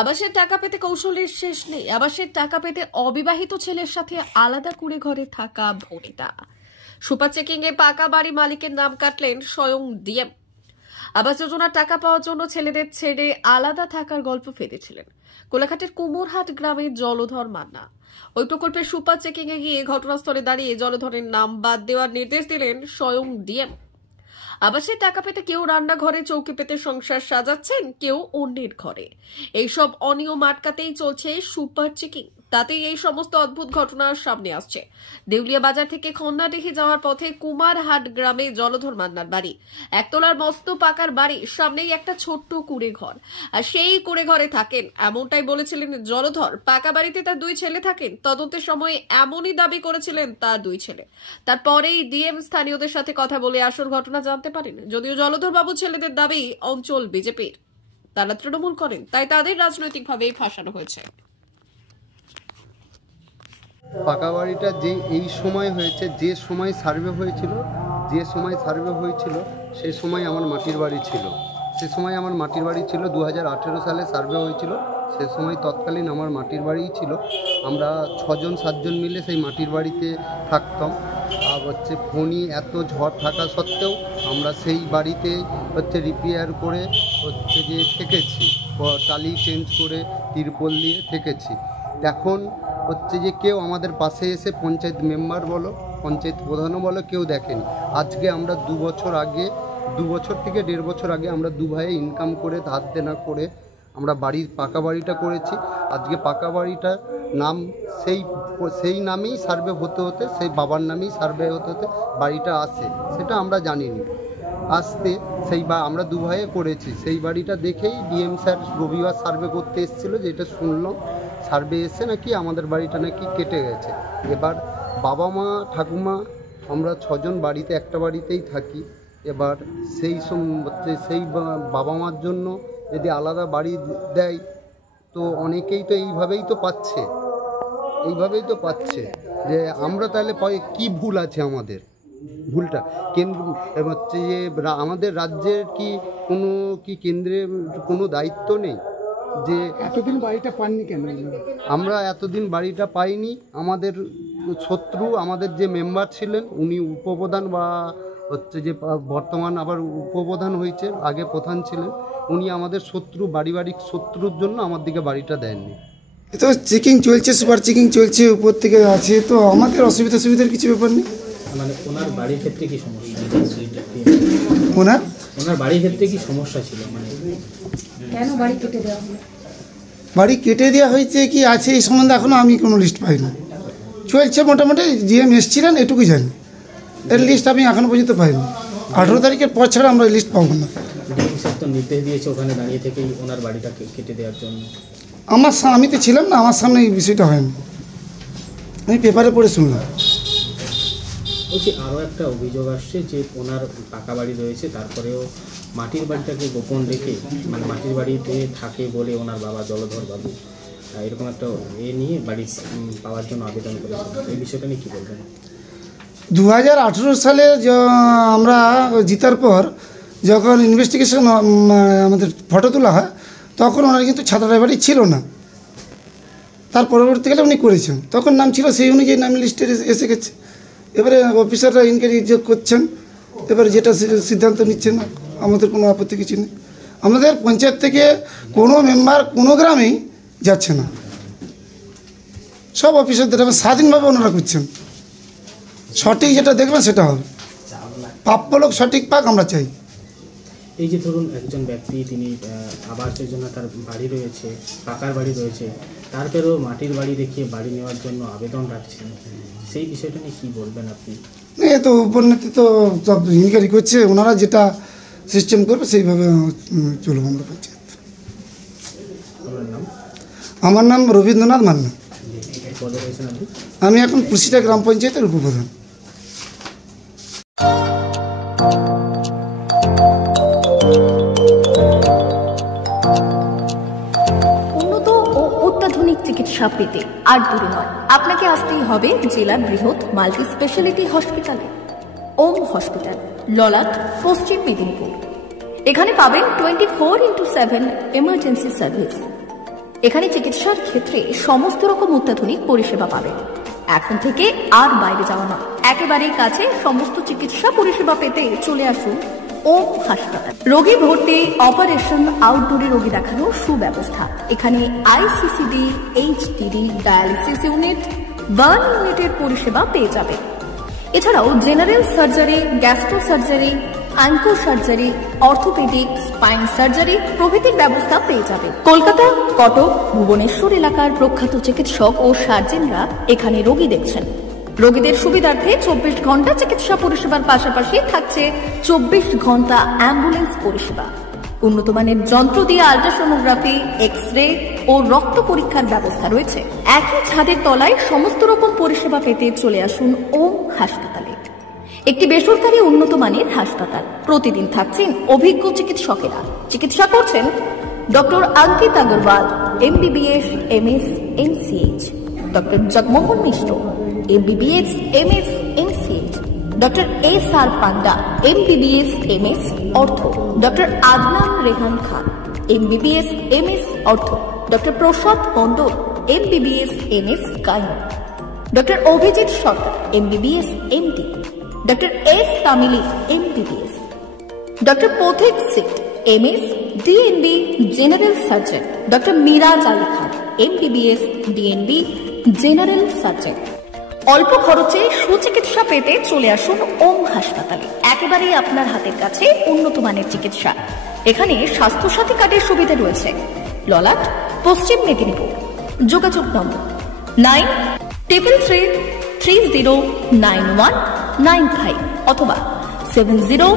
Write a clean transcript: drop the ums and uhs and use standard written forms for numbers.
আবাসের টাকা পেতে কৌশলের শেষ নেই। আবাসের টাকা পেতে অবিবাহিত ছেলের সাথে আলাদা কুড়ে ঘরে থাকা ভনিতা। সুপার চেকিং এ পাকা বাড়ি মালিকের নাম কাটলেন স্বয়ং ডিএম। আবাস যোজনার টাকা পাওয়ার জন্য ছেলেদের ছেড়ে আলাদা থাকার গল্প ফেলেছিলেন কোলাঘাটের কুমোরহাট গ্রামের জলধর মান্না। ওই প্রকল্পের সুপার চেকিং এ গিয়ে ঘটনাস্থলে দাঁড়িয়ে জলধরের নাম বাদ দেওয়ার নির্দেশ দিলেন স্বয়ং ডিএম। আবাসের টাকা পেতে কেউ রান্নাঘরে চৌকি পেতে সংসার সাজাচ্ছেন, কেউ অন্যের ঘরে। এইসব অনিয়ম আটকাতেই চলছে সুপার চেকিং। তাতেই এই সমস্ত অদ্ভুত ঘটনার সামনে আসছে। দেউলিয়া বাজার থেকে খন্নাডিহি যাওয়ার পথে কুমারহাট গ্রামে জলধর মান্নার বাড়ি। একতলার মস্ত পাকার বাড়ি, সামনেই একটা ছোট্ট কুড়ে ঘর। আর সেই কুড়ে ঘরে থাকেন, এমনটাই বলেছিলেন জলধর। পাকা বাড়িতে তার দুই ছেলে থাকেন। তদন্তের সময় এমনই দাবি করেছিলেন তার দুই ছেলে। তারপরেই ডিএম স্থানীয়দের সাথে কথা বলে আসল ঘটনা জানতে পারেন। যদিও জলধর বাবু ছেলেদের দাবি অঞ্চল বিজেপির, তারা তৃণমূল করেন, তাই তাদের রাজনৈতিকভাবে ফাঁসানো হয়েছে। পাকা বাড়িটা যে এই সময় হয়েছে, যে সময় সার্ভে হয়েছিল সেই সময় আমার মাটির বাড়ি ছিল। 2018 সালে সার্ভে হয়েছিল, সে সময় তৎকালীন আমার মাটির বাড়িই ছিল। আমরা 6-7 মিলে সেই মাটির বাড়িতে থাকতাম। আর ফণি এত ঝড় থাকা সত্ত্বেও আমরা সেই বাড়িতে রিপেয়ার করে যে থেকেছি, টালি চেঞ্জ করে তিরপল দিয়ে থেকেছি। এখন যে কেউ আমাদের পাশে এসে পঞ্চায়েত মেম্বার বলো, পঞ্চায়েত প্রধানও বলো, কেউ দেখেনি। আজকে আমরা 2 বছর থেকে 1.5 বছর আগে আমরা দু ভাইয়ে ইনকাম করে ধার দেনা করে আমরা পাকা বাড়িটা করেছি। আজকে পাকা বাড়িটার নাম সেই নামেই সার্ভে হতে সেই বাবার নামেই সার্ভে হতে বাড়িটা আসে, সেটা আমরা জানিনি। আসতে আমরা দু ভাইয়ে করেছি। সেই বাড়িটা দেখেই ডিএম স্যার রবিবার সার্ভে করতে এসেছিলো, যেটা শুনলাম সার্ভে এসে নাকি আমাদের বাড়িটা নাকি কেটে গেছে। এবার বাবা মা ঠাকুমা আমরা 6 জন বাড়িতে একটা বাড়িতেই থাকি। এবার সেই বাবা মার জন্য যদি আলাদা বাড়ি দেয় তো অনেকেই তো এইভাবেই তো পাচ্ছে যে আমরা তাহলে কি ভুল আছে আমাদের? ভুলটা কেন্দ্র যে আমাদের রাজ্যের কি কেন্দ্রের কোনো দায়িত্ব নেই যে এতদিন বাড়িটা পাননি কেন? আমরা এতদিন বাড়িটা পাইনি। আমাদের শত্রু, আমাদের যে মেম্বার ছিলেন উনি উপপ্রধান বা যে বর্তমান আবার উপপ্রধান হয়েছে, আগে প্রধান ছিলেন, উনি আমাদের শত্রু, পারিবারিক শত্রুর জন্য আমার দিকে বাড়িটা দেননি। তো চেকিং চলছে, সুপার চেকিং চলছে, উপর থেকে আছে, তো আমাদের সুবিধার কিছু ব্যাপার নেই। মানে ওনার বাড়ির ক্ষেত্রে কি সমস্যা? ওনার বাড়ির ক্ষেত্রে কি সমস্যা ছিল? মানে কেন বাড়ি কেটে দেওয়া হলো? বাড়ি কেটে দেওয়া হয়েছে কি আছে এই সম্বন্ধে এখনও আমি কোনো লিস্ট পাইনি। চলছে মোটামুটি, জিএম এসেছিলেন এটুকুই জানি, এর লিস্ট আমি এখনও পর্যন্ত পাইনি। 18 তারিখের পর ছাড়া আমরা লিস্ট পাবো না। ডিএম স্যার তো নির্দেশ দিয়েছে ওখানে দাঁড়িয়ে থেকেই ওনার বাড়িটা কেটে দেওয়ার জন্য। আমি তো ছিলাম না, আমার সামনে এই বিষয়টা হয়নি, আমি পেপারে পড়ে শুনলাম। বলছি আরও একটা অভিযোগ আসছে যে ওনার পাকা বাড়ি রয়েছে, তারপরেও মাটির বাড়িটাকে গোপন রেখে, মানে মাটির বাড়িতে থাকে বলে ওনার বাবা জলধর বাবু এরকম একটা নিয়ে বাড়ি পাওয়ার জন্য আবেদন করেছেন। এই বিষয়টা নিয়ে কী বলবেন? 2018 সালে আমরা জিতার পর যখন ইনভেস্টিগেশন আমাদের ফটো তোলা হয়, তখন ওনার কিন্তু ছাত্রা বাড়ি ছিল না। তার পরবর্তীকালে উনি করেছেন, তখন নাম ছিল, সেই অনুযায়ী নাম লিস্টে এসে গেছে। এবারে অফিসাররা ইনকোয়ারি করছেন, এবারে যেটা সিদ্ধান্ত নিচ্ছেন, আমাদের কোনো আপত্তি কিছু নেই। আমাদের পঞ্চায়েত থেকে কোনো মেম্বার কোনো গ্রামেই যাচ্ছে না, সব অফিসারদের স্বাধীনভাবে ওনারা করছেন। সঠিক যেটা দেখবেন সেটা হবে, প্রাপ্য লোক সঠিক পাক আমরা চাই। এই যে ধরুন একজন ব্যক্তি, তিনি আবাস যোজনা, তার বাড়ি রয়েছে, পাকার বাড়ি রয়েছে, তারপরেও মাটির বাড়ি দেখিয়ে বাড়ি নেওয়ার জন্য আবেদন রাখছেন, সেই বিষয়টা নিয়ে কী বলবেন আপনি? এ তো উপনেত্রী তো সব ইনকোয়ারি করছে, ওনারা যেটা সিস্টেম করবে সেইভাবে চলবো আমরা পঞ্চায়েত। আমার নাম রবীন্দ্রনাথ মান্না। আমি এখন কুশিটা গ্রাম পঞ্চায়েতের উপপ্রধান। উন্নত ও অত্যাধুনিক চিকিৎসা পেতে আর দূরে নয়, আপনাকে আসতেই হবে জেলার বৃহৎ মাল্টি স্পেশালিটি হসপিটালে, ওম হসপিটাল, ললাট, পশ্চিম মেদিনীপুর। এখানে পাবেন 24x7 এমার্জেন্সি সার্ভিস, এখানে চিকিৎসার ক্ষেত্রে সমস্ত রকম অত্যাধুনিক পরিষেবা পাবেন। এখন থেকে আর বাইরে যাওয়া নয়, একেবারে কাছে সমস্ত চিকিৎসা পরিষেবা পেতে চলে আসুন ওম হাসপাতাল। রোগী ভর্তি, অপারেশন, আউটডোরে রোগী দেখানোর সুব্যবস্থা। এখানে ICCD, HDD, dialysis unit, burn ইউনিটের পরিষেবা পেয়ে যাবে। এছাড়াও general surgery, gastro surgery, onco surgery, orthopaedic, spine surgery প্রভৃতির ব্যবস্থা পেয়ে যাবে। কলকাতা, কটক, ভুবনেশ্বর এলাকার প্রখ্যাত চিকিৎসক ও সার্জেনরা এখানে রোগী দেখছেন। রোগীদের সুবিধার্থে 24 ঘন্টা চিকিৎসা পরিষেবার পাশাপাশি থাকছে 24 ঘন্টা অ্যাম্বুলেন্স পরিষেবা। উন্নত মানের যন্ত্র দিয়ে আল্ট্রাসোনোগ্রাফি, এক্স-রে ও রক্ত পরীক্ষার ব্যবস্থা রয়েছে। একই ছাদের তলায় সমস্ত রকম পরিষেবা পেতে চলে আসুন ওম হাসপাতালে। একটি বেসরকারি উন্নত মানের হাসপাতাল। প্রতিদিন থাকছেন অভিজ্ঞ চিকিৎসকেরা। চিকিৎসা করছেন doctor Ankit Agarwal, MBBS, MS, MCH, doctor Jagmohan Mishra, MBBS, MS, MCH, doctor SR Panda, MBBS, MS, ortho, doctor Adnan Rehan Khan, MBBS, MS, ortho, doctor Prasad Mondal, MBBS, MS, gynae, doctor Abhijit Sarkar, MBBS, MD, doctor S Tamili, MBBS, doctor Pathik সিট, MS, DNB, general surgeon, doctor Miraj Ali Khan, MBBS, DNB, general surgeon. অল্প খরচে সুচিকিৎসা পেতে চলে আসুন ওম হাসপাতালে। একেবারেই আপনার হাতের কাছে উন্নত মানের চিকিৎসা। এখানে স্বাস্থ্যসাথী কার্ডের সুবিধা রয়েছে। ললাট, পশ্চিম মেদিনীপুর। যোগাযোগ নম্বর 9333309195 অথবা 70